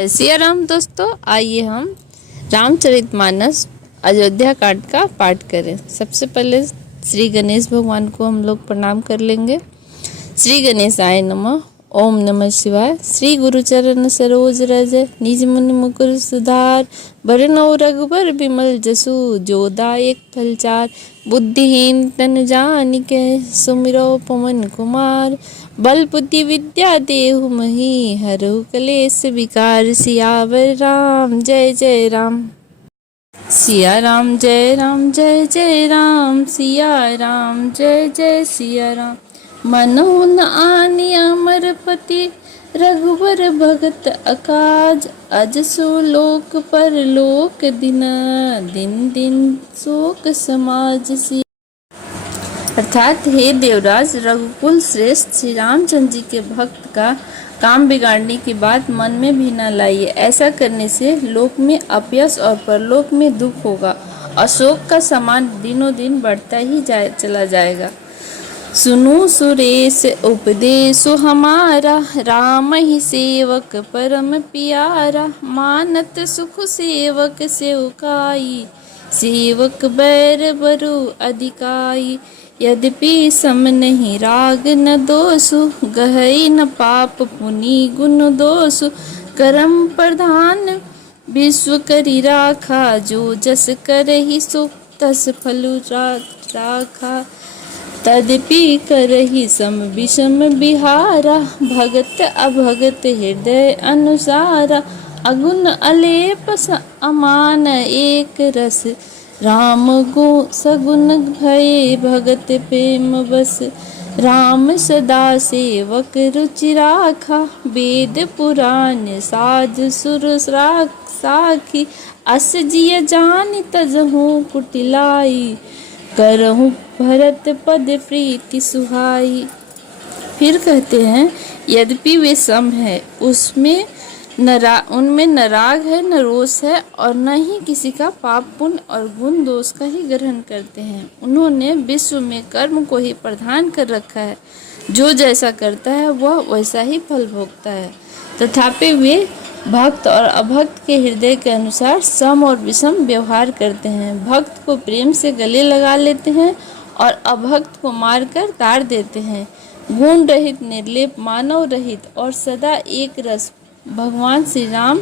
सिया राम दोस्तों, आइए हम रामचरितमानस अयोध्या कांड का पाठ करें। सबसे पहले श्री गणेश भगवान को हम लोग प्रणाम कर लेंगे। श्री गणेशाय नमः। ओम नमः शिवाय। श्री गुरुचरण सरोज रज निज मुनि मुकुर सुधार, बरनौ रघुबर बिमल जसु जो दायक फलचार। बुद्धिहीन तनु जानिके सुमिरो पवन कुमार, बल बुद्धि विद्या देहु मही हरहु कलेश विकार। सियावर राम जय जय राम। सिया राम जय राम जय जय राम। सिया राम जय जय सिया राम। मनहु न आनी अमरपति रघुबर भगत अकाज, अजसो लोक पर लोक दिन दिन दिन शोक समाज। सी अर्थात हे देवराज, रघुकुल श्रेष्ठ श्री रामचंद्र जी के भक्त का काम बिगाड़ने की बात मन में भी न लाइए। ऐसा करने से लोक में अपयश और परलोक में दुख होगा। अशोक का समान दिनों दिन बढ़ता ही चला जाएगा। सुनो सुरेश उपदेश हमारा, राम ही सेवक परम प्यारा। मानत सुख सेवक सेवकाई, सेवक बैर बरु अधिकाई। यद्यपि सम नहीं राग न दोषु, गहई न पाप पुनि गुण दोषु। कर्म प्रधान विश्व करी राखा, जो जस करहि सो तस फलु राखा। तदपि करहि सम विषम बिहारा, भगत अभगत हृदय अनुसारा। अगुण अलेप अमान एक रस, राम गो सगुन भये भगत प्रेम बस। राम सदा सेवक रुचि राखा, वेद पुराण साज सुर साखी। अस जिय जानि तजहु कुटिलाई, करहु भरत पद प्रीति सुहाई। फिर कहते हैं, यद्यपि वे सम है, उनमें न राग है न रोष है, और न ही किसी का पाप पुण्य और गुण दोष का ही ग्रहण करते हैं। उन्होंने विश्व में कर्म को ही प्रधान कर रखा है। जो जैसा करता है वह वैसा ही फल भोगता है। तथापि वे भक्त और अभक्त के हृदय के अनुसार सम और विषम व्यवहार करते हैं। भक्त को प्रेम से गले लगा लेते हैं और अभक्त को मारकर ताड़ देते हैं। गुण रहित, निर्लेप, मानव रहित और सदा एक रस भगवान श्री राम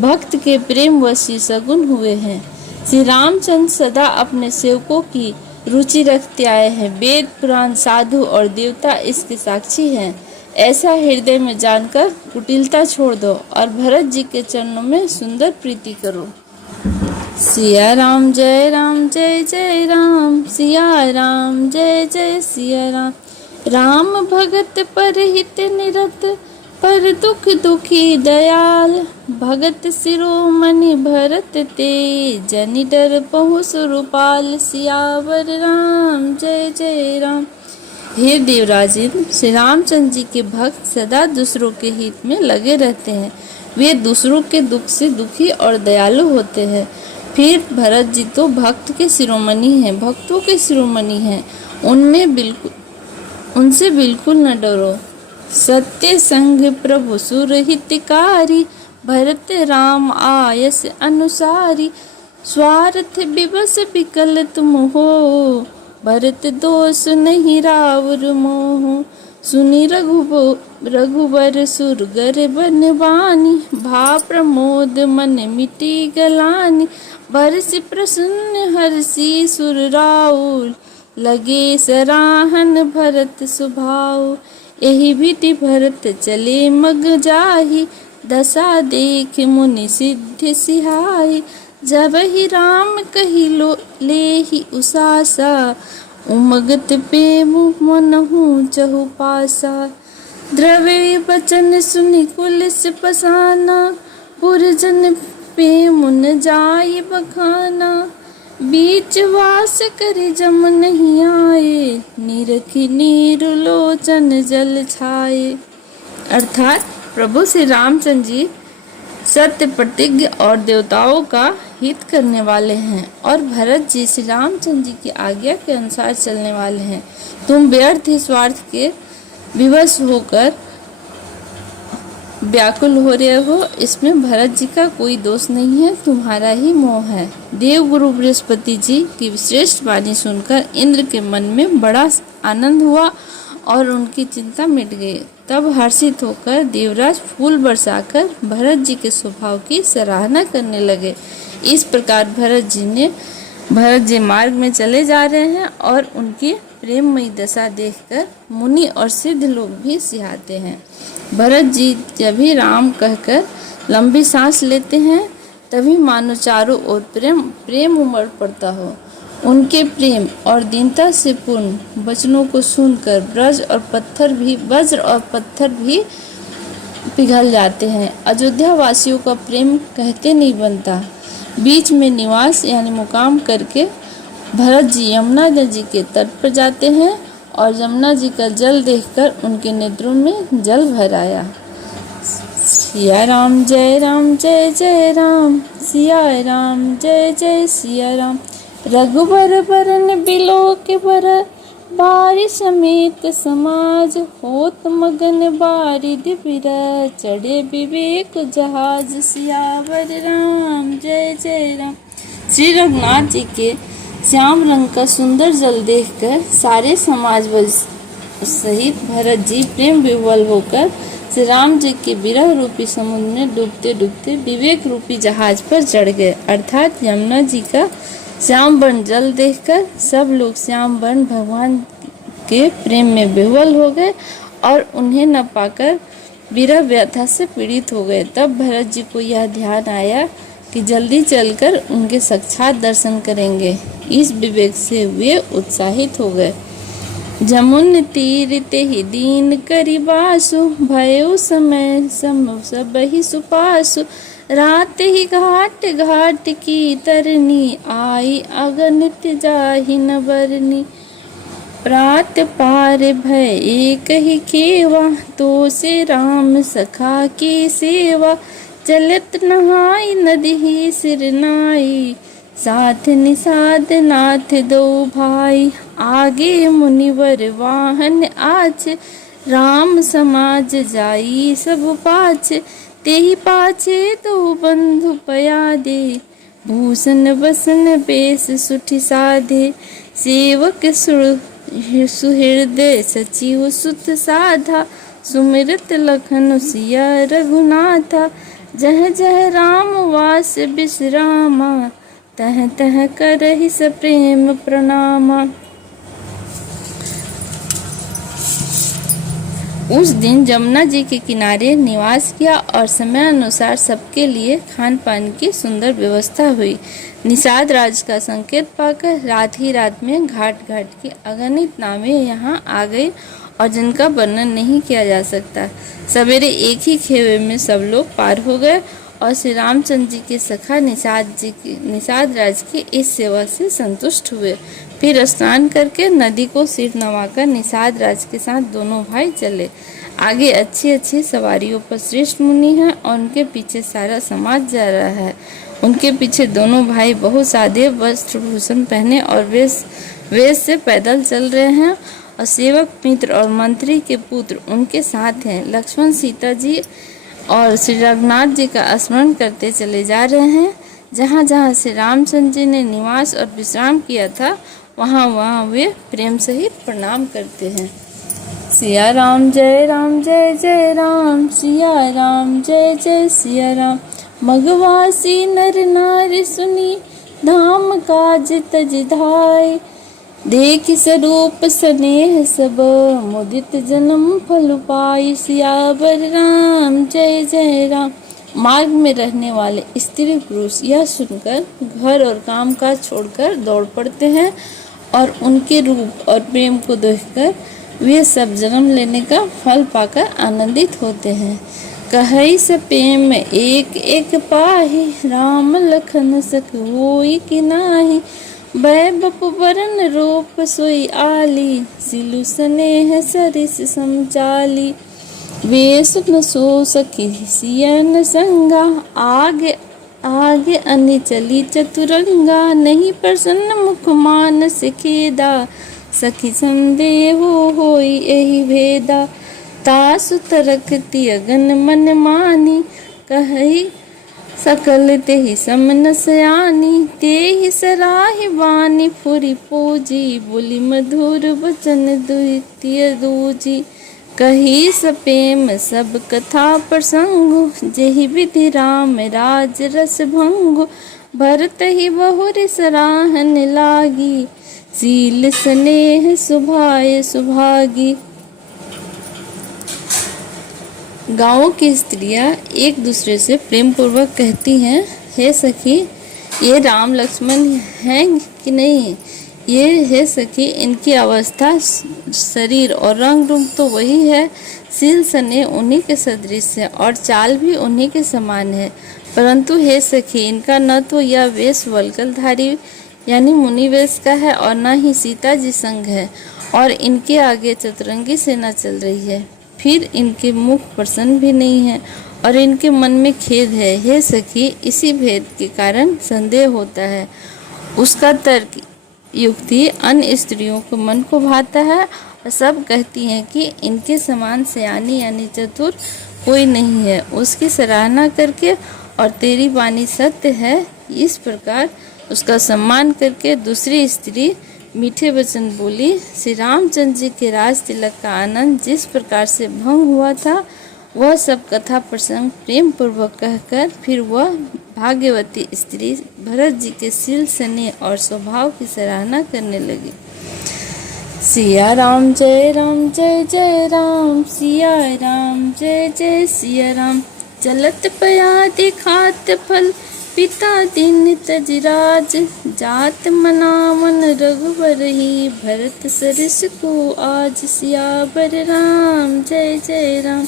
भक्त के प्रेम वशी सगुन हुए हैं। श्री रामचंद्र सदा अपने सेवकों की रुचि रखते आए हैं। वेद पुराण साधु और देवता इसके साक्षी हैं। ऐसा हृदय में जानकर कुटिलता छोड़ दो और भरत जी के चरणों में सुंदर प्रीति करो। सिया राम जय जय राम। सिया राम जय जय सिया राम। राम भगत परहित निरत, पर दुख दुखी दयाल। भगत शिरोमणि भरत ते, जनि डर पहुँ सुरपाल। सियावर राम जय जय राम। हे देवराजिन, श्री रामचंद्र जी के भक्त सदा दूसरों के हित में लगे रहते हैं। वे दूसरों के दुख से दुखी और दयालु होते हैं। फिर भरत जी तो भक्त के शिरोमणि हैं, भक्तों के शिरोमणि हैं। उनसे बिल्कुल न डरो। सत्य संग प्रभु सुरहितकारी, भरत राम आयस अनुसारी। स्वार्थ विवश विकल तुम हो, भरत दोष नहीं रावुर मोह। सुनि रघुबर सुरगर बनवानी, भा प्रमोद मन मिटी गलानी। बरसि प्रसन्न हर्षि सुर राउल, लगे सराहन भरत सुभाव। यही विधि भरत चले मग जाहि, दशा देख मुनि सिद्धि सिहाई। जब ही राम कही लेहि उसासा, उमगत प्रेम मनहु चहु पासा। द्रव्य बचन सुनि कुलिस पसाना, पुरजन प्रेम न जाय बखाना। बीच वास करि जम नहीं आए, निरखि नीरलोचन जल छाए। अर्थात प्रभु श्री रामचंद्र जी सत्य प्रतिज्ञ और देवताओं का हित करने वाले हैं, और भरत जी श्री रामचंद्र जी की आज्ञा के अनुसार चलने वाले हैं। तुम व्यर्थ ही स्वार्थ के विवश होकर व्याकुल हो रहे हो, इसमें भरत जी का कोई दोष नहीं है, तुम्हारा ही मोह है। देवगुरु बृहस्पति जी की श्रेष्ठ वाणी सुनकर इंद्र के मन में बड़ा आनंद हुआ और उनकी चिंता मिट गई। तब हर्षित होकर देवराज फूल बरसाकर भरत जी के स्वभाव की सराहना करने लगे। इस प्रकार भरत जी मार्ग में चले जा रहे हैं और उनकी प्रेममयी दशा देखकर मुनि और सिद्ध लोग भी सिहाते हैं। भरत जी जब भी राम कहकर लंबी सांस लेते हैं, तभी मानो चारों ओर प्रेम उमड़ पड़ता हो। उनके प्रेम और दीनता से पूर्ण वचनों को सुनकर वज्र और पत्थर भी पिघल जाते हैं। अयोध्या वासियों का प्रेम कहते नहीं बनता। बीच में निवास यानी मुकाम करके भरत जी यमुना नदी के तट पर जाते हैं और यमुना जी का जल देखकर उनके नेत्रों में जल भर आया। सिया राम जय जय राम, सिया राम जय जय सिया राम। रघुबर बरन बिलो के बर, बारिश समेत समाज होत मगन बारिद बिरा, चढ़े विवेक जहाज सियावर राम जय राम। श्री रघुनाथ जी के श्याम रंग का सुंदर जल देखकर सारे समाज सहित भरत जी प्रेम विह्वल होकर श्री राम जी के विरह रूपी समुद्र में डूबते डूबते विवेक रूपी जहाज पर चढ़ गए। अर्थात यमुना जी का श्याम वर्ण जल देखकर सब लोग श्याम वर्ण भगवान के प्रेम में विह्वल हो गए और उन्हें न पाकर विरह व्यथा से पीड़ित हो गए। तब भरत जी को यह ध्यान आया कि जल्दी चलकर उनके साक्षात दर्शन करेंगे। इस विवेक से वे उत्साहित हो गए। जमुन तीर ते ही दीन करी बासु, भयो समय सम सब ही सुपासु, रात ही घाट घाट की तरनी, आई अगणित जाहि न बरनी। प्रात पार भय एक ही केवा, तो से राम सखा की सेवा, चलत नहाई नदी ही सिर नाई, साथ निषाद नाथ दो भाई, आगे मुनिवर वाहन आछ, राम समाज जाई सब पाछ, तेहि पाछे दो बंधु पयादे, भूषण बसन बेस सुठि साधे, सेवक सुहृदय सचिव सुत साधा, सुमिरत लखन सिया रघुनाथा, जह जह राम वास विश्रामा, तह तह करहि सप्रेम प्रणामा। उस दिन जमुना जी के किनारे निवास किया और समय अनुसार सबके लिए खान पान की सुंदर व्यवस्था हुई। निषाद राज का संकेत पाकर रात ही रात में घाट घाट की अगणित नावें यहाँ आ गई और जिनका वर्णन नहीं किया जा सकता। सवेरे एक ही खेवे में सब लोग पार हो गए और श्री रामचंद्र जी के सखा निषाद राज की इस सेवा से संतुष्ट हुए। फिर स्नान करके नदी को सिर नवाकर निषाद राज के साथ दोनों भाई चले। आगे अच्छी अच्छी सवारियों पर श्रेष्ठ मुनि हैं और उनके पीछे सारा समाज जा रहा है। उनके पीछे दोनों भाई बहुत सादे वस्त्र भूषण पहने और वेश से पैदल चल रहे हैं और सेवक मित्र और मंत्री के पुत्र उनके साथ हैं। लक्ष्मण सीता जी और श्री रघुनाथ जी का स्मरण करते चले जा रहे हैं। जहाँ जहाँ श्री रामचंद्र जी ने निवास और विश्राम किया था, वहाँ वहाँ वे प्रेम सहित प्रणाम करते हैं। सिया राम जय राम, सिया राम जय जय सिया राम। मगवासी नर नारी सुनी, धाम काज तज धाय, देख स्वरूप स्नेह सब, मुदित जन्म फल पाई, सियावर राम जय राम। मार्ग में रहने वाले स्त्री पुरुष यह सुनकर घर और काम काज छोड़कर दौड़ पड़ते हैं और उनके रूप और प्रेम को देखकर वे सब जन्म लेने का फल पाकर आनंदित होते हैं। कहई से प्रेम एक एक पाही, राम लखन सख होई कि नाही, बै बपु बरन रूप सोई आली, सिलु स्नेह सरिस समचाली। वेश न सो सखी सियन संगा, आगे आगे अन्य चली चतुरंगा, नहीं प्रसन्न मुख मानस खेदा, सखी संदेह होई एहि भेदा। तासु तरकती अगन मन मानी, कही सकल तेहि समन सयानी, तेहि सराहि वाणी फुरि पूजी, बोली मधुर वचन द्वितीय दूजी। कही सपेम सब कथा प्रसंगु, जेहि विधि राम राज रस भंगु, भरत ही बहुरि सराहन लागी, सील स्नेह सुभाए सुभागी। गाँव की स्त्रियां एक दूसरे से प्रेम पूर्वक कहती हैं, हे सखी ये राम लक्ष्मण हैं कि नहीं, ये है सखी इनकी अवस्था शरीर और रंग रूप तो वही है, सील सने उन्हीं के सदृश है और चाल भी उन्हीं के समान है, परंतु हे सखी इनका न तो यह वेश वल्कलधारी यानी मुनि वेश का है और न ही सीता जी संग है, और इनके आगे चतुरंगी सेना चल रही है, फिर इनके मुख प्रसन्न भी नहीं है और इनके मन में खेद है। हे सखी इसी भेद के कारण संदेह होता है, उसका तर्क युक्ति अन्य स्त्रियों के मन को भाता है और सब कहती हैं कि इनके समान सयानी यानी चतुर कोई नहीं है, उसकी सराहना करके और तेरी वाणी सत्य है इस प्रकार उसका सम्मान करके दूसरी स्त्री मीठे वचन बोली। श्री रामचंद्र जी के राज तिलक का आनंद जिस प्रकार से भंग हुआ था वह सब कथा प्रसंग प्रेम पूर्वक कहकर फिर वह भाग्यवती स्त्री भरत जी के शील स्नेह और स्वभाव की सराहना करने लगी। सिया राम जय जय राम, सिया राम जय जय सिया राम, चलत पया दिखात फल, पिता दिन तजराज, जात मनावन रघुबर ही, भरत सरिस को आज, सियावर राम जय राम।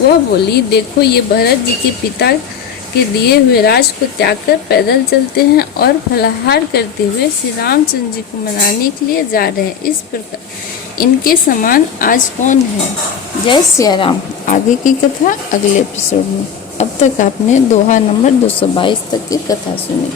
वह बोली, देखो ये भरत जी के पिता के दिए हुए राज को त्याग कर पैदल चलते हैं और फलाहार करते हुए श्री रामचंद्र जी को मनाने के लिए जा रहे हैं, इस प्रकार इनके समान आज कौन है। जय सिया राम। आगे की कथा अगले एपिसोड में। अब तक आपने दोहा नंबर 222 तक की कथा सुनी।